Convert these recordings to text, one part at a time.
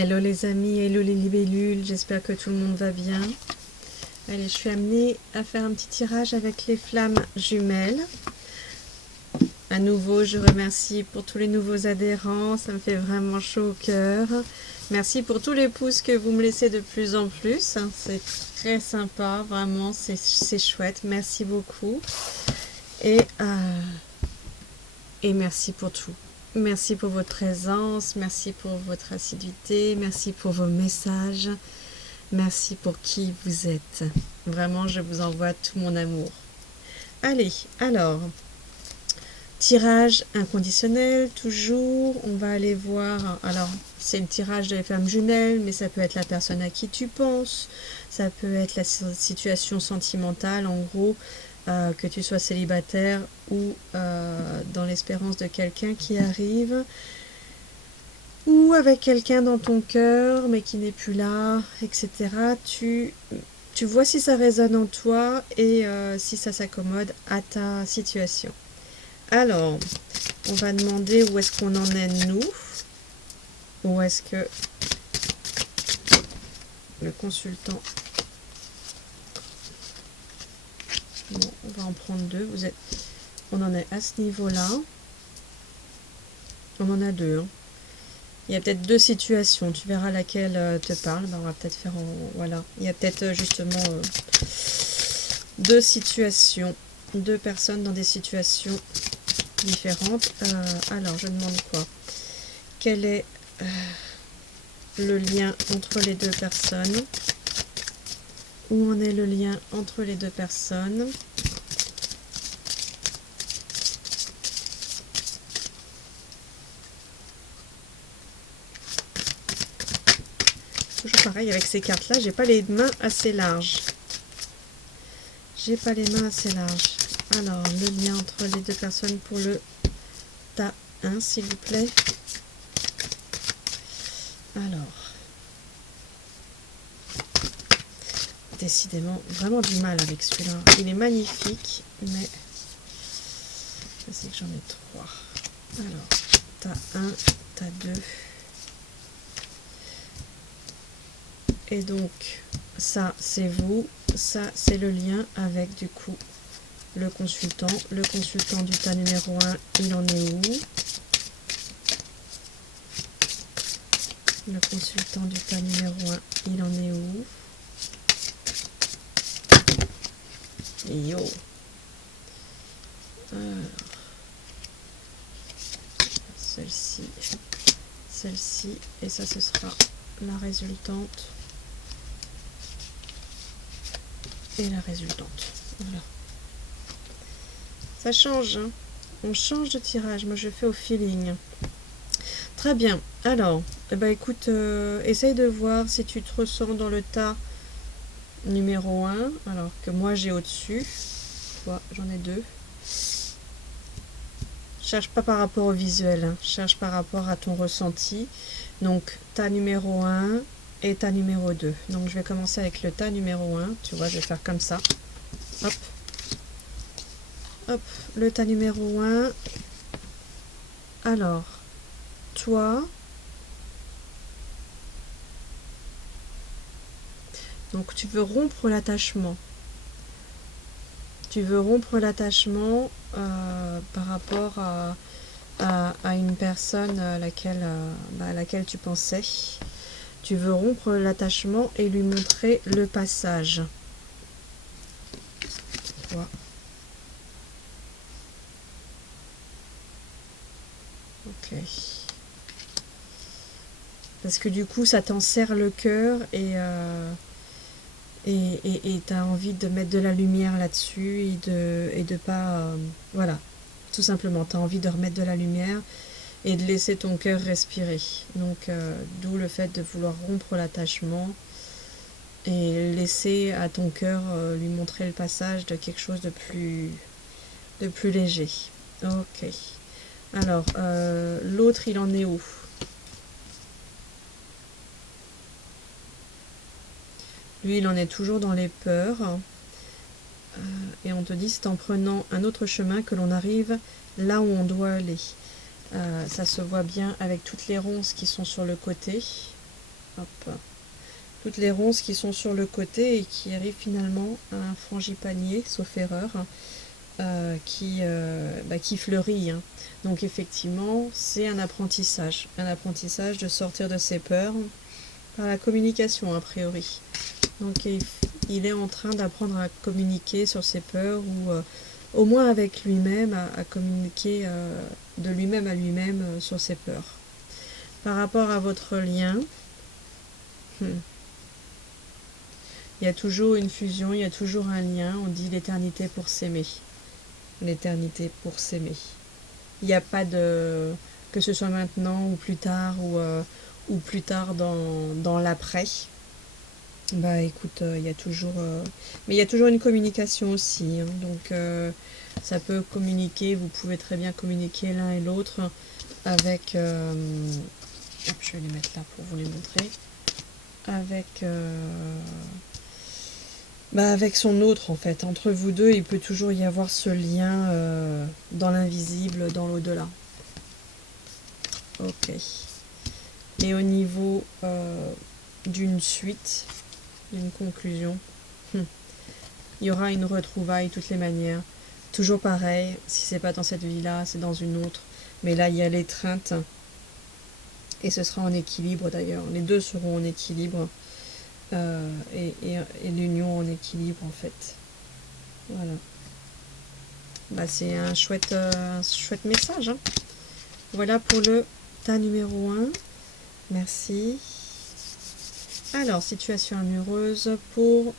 Hello les amis, hello les libellules, j'espère que tout le monde va bien. Allez, je suis amenée à faire un petit tirage avec les flammes jumelles. À nouveau, je remercie pour tous les nouveaux adhérents, ça me fait vraiment chaud au cœur. Merci pour tous les pouces que vous me laissez de plus en plus, c'est très sympa, vraiment, c'est chouette, merci beaucoup. Et merci pour tout. Merci pour votre présence, merci pour votre assiduité, merci pour vos messages, merci pour qui vous êtes. Vraiment, je vous envoie tout mon amour. Allez, alors, tirage inconditionnel, toujours, on va aller voir, alors, c'est le tirage des flammes jumelles, mais ça peut être la personne à qui tu penses, ça peut être la situation sentimentale, en gros, que tu sois célibataire ou dans l'espérance de quelqu'un qui arrive, ou avec quelqu'un dans ton cœur mais qui n'est plus là, etc. Tu vois si ça résonne en toi et si ça s'accommode à ta situation. Alors, on va demander où est-ce qu'on en est nous, où est-ce que le consultant... Bon, on va en prendre deux. On en est à ce niveau-là. On en a deux. Hein. Il y a peut-être deux situations. Tu verras laquelle te parle. Ben, on va peut-être faire en... Voilà. Il y a peut-être justement deux situations. Deux personnes dans des situations différentes. Alors, je demande quoi? Quel est le lien entre les deux personnes? Où en est le lien entre les deux personnes? Toujours pareil avec ces cartes là, j'ai pas les mains assez larges. J'ai pas les mains assez larges. Alors, le lien entre les deux personnes pour le tas 1, s'il vous plaît. Alors, décidément, vraiment du mal avec celui-là. Il est magnifique, mais je sais que j'en ai 3. Alors, tas 1, tas 2. Et donc, ça, c'est vous. Ça, c'est le lien avec, du coup, le consultant. Le consultant du tas numéro 1, il en est où? Le consultant du tas numéro 1, il en est où? Yo! Alors, celle-ci, et ça, ce sera la résultante. Et la résultante. Voilà. Ça change, hein. On change de tirage. Moi, je fais au feeling. Très bien. Alors, eh ben, écoute, essaye de voir si tu te ressens dans le tas numéro 1. Alors que moi, j'ai au-dessus. Toi, j'en ai 2. Cherche pas par rapport au visuel. Hein. Cherche par rapport à ton ressenti. Donc, tas numéro 1 et tas numéro 2. Donc, je vais commencer avec le tas numéro 1. Tu vois, je vais faire comme ça. Hop. Hop, le tas numéro 1. Alors, toi, donc tu veux rompre l'attachement. Tu veux rompre l'attachement par rapport à une personne à laquelle tu pensais. Tu veux rompre l'attachement et lui montrer le passage. Voilà. Ok. Parce que du coup, ça t'en serre le cœur et tu as envie de mettre de la lumière là-dessus et de pas... voilà, tout simplement, tu as envie de remettre de la lumière et de laisser ton cœur respirer. Donc, d'où le fait de vouloir rompre l'attachement et laisser à ton cœur lui montrer le passage de quelque chose de plus léger. Ok. Alors, l'autre, il en est où? Lui, il en est toujours dans les peurs. Et on te dit, c'est en prenant un autre chemin que l'on arrive là où on doit aller. Ça se voit bien avec toutes les ronces qui sont sur le côté. Hop. Toutes les ronces qui sont sur le côté et qui arrivent finalement à un frangipanier, sauf erreur, qui fleurit. Hein. Donc effectivement, c'est un apprentissage de sortir de ses peurs par la communication a priori. Donc il est en train d'apprendre à communiquer sur ses peurs ou au moins avec lui-même, à communiquer de lui-même à lui-même sur ses peurs. Par rapport à votre lien, il y a toujours une fusion, il y a toujours un lien. On dit l'éternité pour s'aimer. L'éternité pour s'aimer. Il n'y a pas de... que ce soit maintenant ou plus tard ou plus tard dans l'après. Bah écoute, il y a toujours... mais il y a toujours une communication aussi. Hein, donc ça peut communiquer, vous pouvez très bien communiquer l'un et l'autre avec... hop, je vais les mettre là pour vous les montrer. Avec son autre en fait. Entre vous deux, il peut toujours y avoir ce lien dans l'invisible, dans l'au-delà. Ok. Et au niveau d'une suite, d'une conclusion, il y aura une retrouvaille de toutes les manières. Toujours pareil, si c'est pas dans cette vie-là, c'est dans une autre. Mais là, il y a l'étreinte. Et ce sera en équilibre d'ailleurs. Les deux seront en équilibre. Et l'union en équilibre en fait. Voilà. Bah, c'est un chouette message. Hein. Voilà pour le tas numéro 1. Merci. Alors, situation amoureuse pour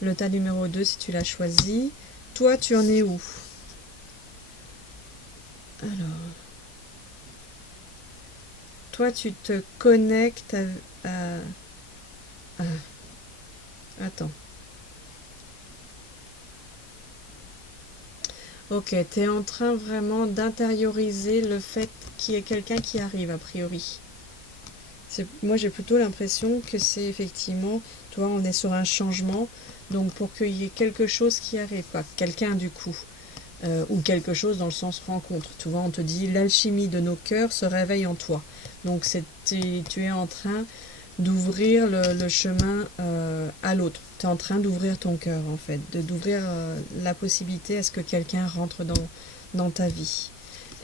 le tas numéro 2 si tu l'as choisi. Toi, tu en es où? Alors, toi, tu te connectes attends. Ok, tu es en train vraiment d'intérioriser le fait qu'il y ait quelqu'un qui arrive, a priori. Moi, j'ai plutôt l'impression que c'est effectivement, toi, on est sur un changement, donc pour qu'il y ait quelque chose qui arrive, pas quelqu'un du coup, ou quelque chose dans le sens rencontre. Tu vois, on te dit l'alchimie de nos cœurs se réveille en toi. Donc, tu es en train d'ouvrir le chemin à l'autre. Tu es en train d'ouvrir ton cœur, en fait, d'ouvrir la possibilité à ce que quelqu'un rentre dans ta vie.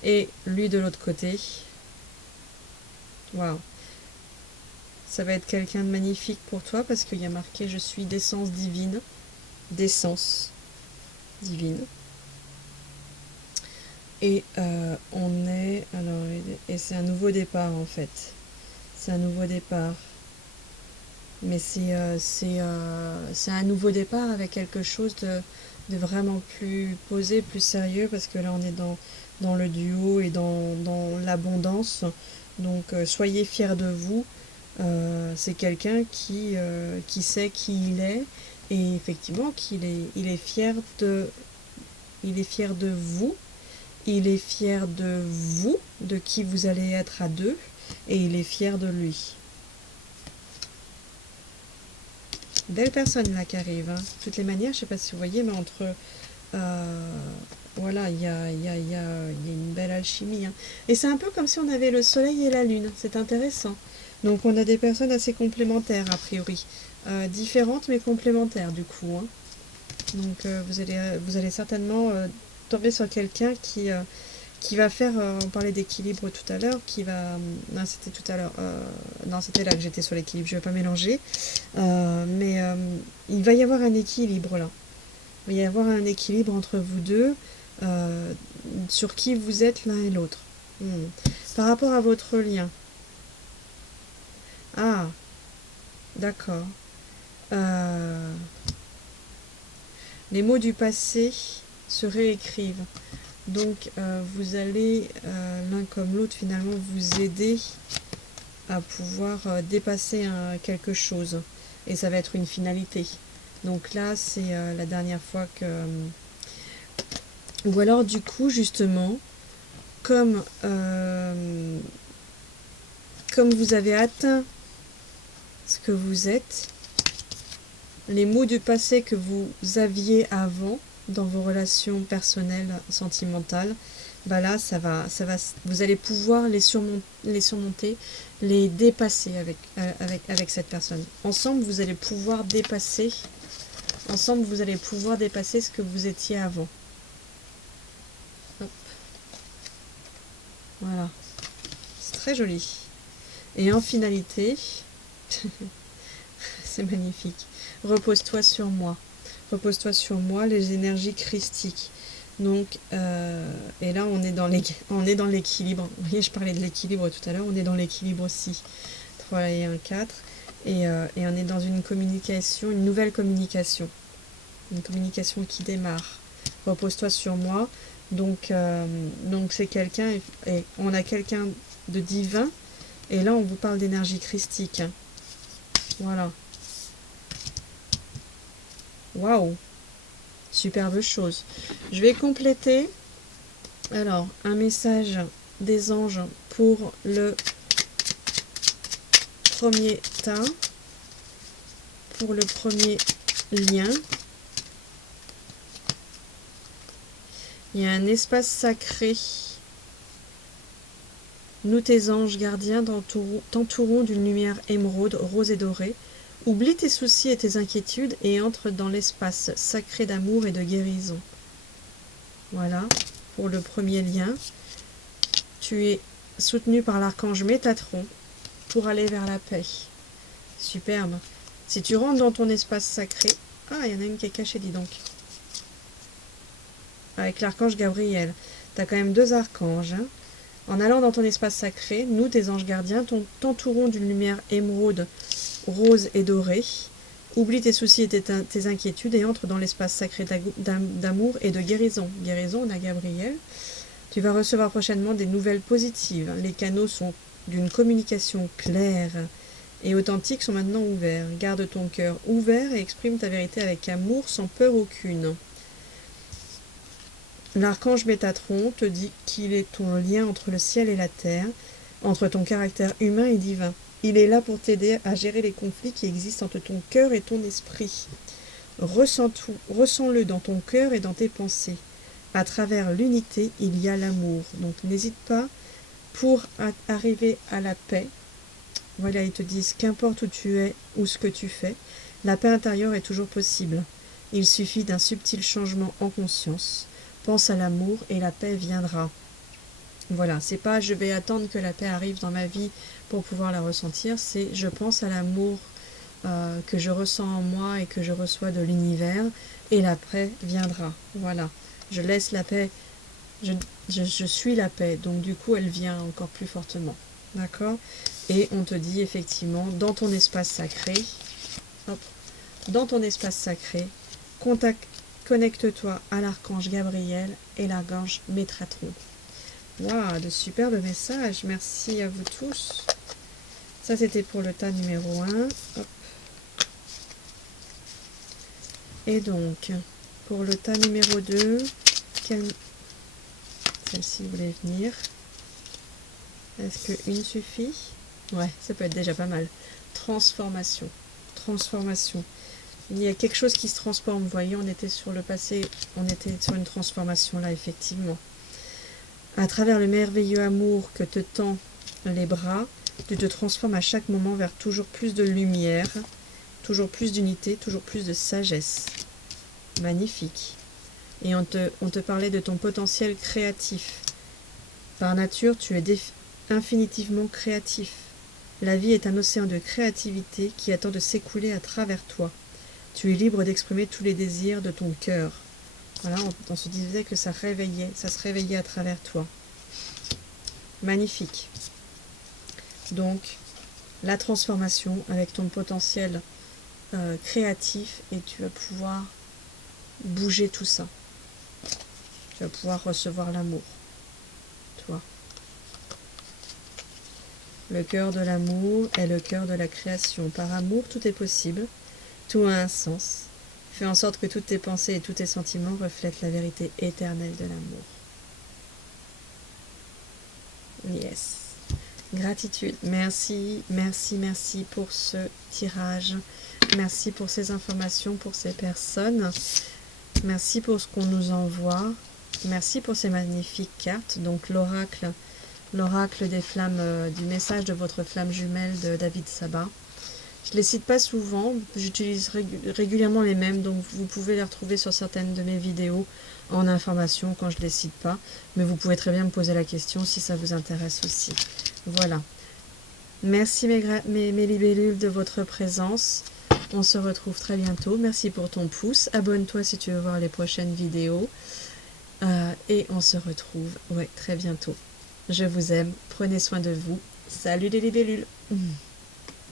Et lui, de l'autre côté, waouh, ça va être quelqu'un de magnifique pour toi parce qu'il y a marqué « Je suis d'essence divine ». D'essence divine. Et on est... Alors, et c'est un nouveau départ, en fait. C'est un nouveau départ. Mais c'est un nouveau départ avec quelque chose de vraiment plus posé, plus sérieux, parce que là on est dans le duo et dans l'abondance. Donc soyez fiers de vous. C'est quelqu'un qui sait qui il est et effectivement il est fier de vous. Il est fier de vous, de qui vous allez être à deux, et il est fier de lui. Belle personne là qui arrive. Hein. De toutes les manières, je ne sais pas si vous voyez, mais entre... voilà, il y a une belle alchimie. Hein. Et c'est un peu comme si on avait le soleil et la lune. C'est intéressant. Donc on a des personnes assez complémentaires, a priori. Différentes mais complémentaires, du coup. Hein. Donc vous allez certainement tomber sur quelqu'un qui va faire, on parlait d'équilibre tout à l'heure, non c'était tout à l'heure, non c'était là que j'étais sur l'équilibre, je ne vais pas mélanger, mais il va y avoir un équilibre là, il va y avoir un équilibre entre vous deux, sur qui vous êtes l'un et l'autre. Par rapport à votre lien, ah, d'accord, les mots du passé se réécrivent. Donc vous allez l'un comme l'autre finalement vous aider à pouvoir dépasser quelque chose et ça va être une finalité. Donc là c'est la dernière fois que ou alors du coup justement comme vous avez atteint ce que vous êtes, les mots du passé que vous aviez avant dans vos relations personnelles, sentimentales, bah là, vous allez pouvoir les surmonter, les dépasser avec cette personne. Ensemble, vous allez pouvoir dépasser ce que vous étiez avant. Hop. Voilà. C'est très joli. Et en finalité, c'est magnifique. Repose-toi sur moi. Repose-toi sur moi, les énergies christiques. Donc, et là, on est dans l'équilibre. Vous voyez, je parlais de l'équilibre tout à l'heure. On est dans l'équilibre aussi. 3 et 1, 4. Et on est dans une communication, une nouvelle communication. Une communication qui démarre. Repose-toi sur moi. Donc c'est quelqu'un, et on a quelqu'un de divin. Et là, on vous parle d'énergie christique. Voilà. Waouh! Superbe chose. Je vais compléter. Alors, un message des anges pour le premier tas, pour le premier lien. Il y a un espace sacré. Nous, tes anges gardiens, t'entourons d'une lumière émeraude, rose et dorée. Oublie tes soucis et tes inquiétudes et entre dans l'espace sacré d'amour et de guérison. Voilà, pour le premier lien. Tu es soutenu par l'archange Métatron pour aller vers la paix. Superbe. Si tu rentres dans ton espace sacré... Ah, il y en a une qui est cachée, dis donc. Avec l'archange Gabriel. Tu as quand même 2 archanges. Hein. En allant dans ton espace sacré, nous, tes anges gardiens, t'entourons d'une lumière émeraude, rose et dorée. Oublie tes soucis et tes inquiétudes et entre dans l'espace sacré d'amour et de guérison. Guérison, on a Gabriel. Tu vas recevoir prochainement des nouvelles positives. Les canaux sont d'une communication claire et authentique sont maintenant ouverts. Garde ton cœur ouvert et exprime ta vérité avec amour sans peur aucune. L'archange Métatron te dit qu'il est ton lien entre le ciel et la terre, entre ton caractère humain et divin. Il est là pour t'aider à gérer les conflits qui existent entre ton cœur et ton esprit. Ressens-le dans ton cœur et dans tes pensées. À travers l'unité, il y a l'amour. Donc n'hésite pas pour arriver à la paix. Voilà, ils te disent qu'importe où tu es ou ce que tu fais, la paix intérieure est toujours possible. Il suffit d'un subtil changement en conscience. Pense à l'amour et la paix viendra. Voilà, c'est pas je vais attendre que la paix arrive dans ma vie pour pouvoir la ressentir, c'est je pense à l'amour que je ressens en moi et que je reçois de l'univers et la paix viendra. Voilà, je laisse la paix, je suis la paix, donc du coup elle vient encore plus fortement. D'accord? Et on te dit effectivement, dans ton espace sacré, hop, dans ton espace sacré, connecte-toi à l'archange Gabriel et l'archange Métatron. Waouh, de superbes messages. Merci à vous tous. Ça, c'était pour le tas numéro 1. Hop. Et donc, pour le tas numéro 2, celle-ci voulait venir. Est-ce qu'une suffit? Ouais, ça peut être déjà pas mal. Transformation. Transformation. Il y a quelque chose qui se transforme. Vous voyez, on était sur le passé, on était sur une transformation là, effectivement. À travers le merveilleux amour que te tend les bras, tu te transformes à chaque moment vers toujours plus de lumière, toujours plus d'unité, toujours plus de sagesse. Magnifique. Et on te parlait de ton potentiel créatif. Par nature, tu es infinitivement créatif. La vie est un océan de créativité qui attend de s'écouler à travers toi. Tu es libre d'exprimer tous les désirs de ton cœur. Voilà, on se disait que ça se réveillait à travers toi. Magnifique. Donc, la transformation avec ton potentiel créatif et tu vas pouvoir bouger tout ça. Tu vas pouvoir recevoir l'amour. Toi. Le cœur de l'amour est le cœur de la création. Par amour, tout est possible. Tout a un sens. Fais en sorte que toutes tes pensées et tous tes sentiments reflètent la vérité éternelle de l'amour. Yes. Gratitude. Merci, merci, merci pour ce tirage. Merci pour ces informations, pour ces personnes. Merci pour ce qu'on nous envoie. Merci pour ces magnifiques cartes. Donc l'oracle des flammes, du message de votre flamme jumelle de David Saba. Je ne les cite pas souvent, j'utilise régulièrement les mêmes, donc vous pouvez les retrouver sur certaines de mes vidéos en information quand je ne les cite pas. Mais vous pouvez très bien me poser la question si ça vous intéresse aussi. Voilà. Merci mes libellules de votre présence. On se retrouve très bientôt. Merci pour ton pouce. Abonne-toi si tu veux voir les prochaines vidéos. Et on se retrouve très bientôt. Je vous aime. Prenez soin de vous. Salut les libellules.